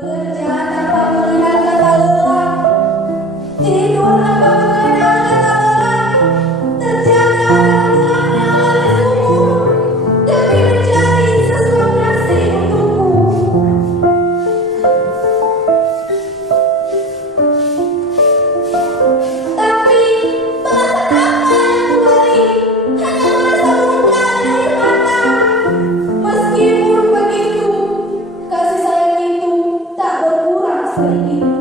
Bekerja tanpa mengenal kata lelah, tidur tanpa mengenal kata lelah, terjaga dalam gelapnya oleh sumur, demi mencari sesuap nasi untukku. Tapi balasan apa yang kuberi? Hanya merasa muka dan air mata. Meskipun begitu, kasih sayang itu tak berkurang sedikit.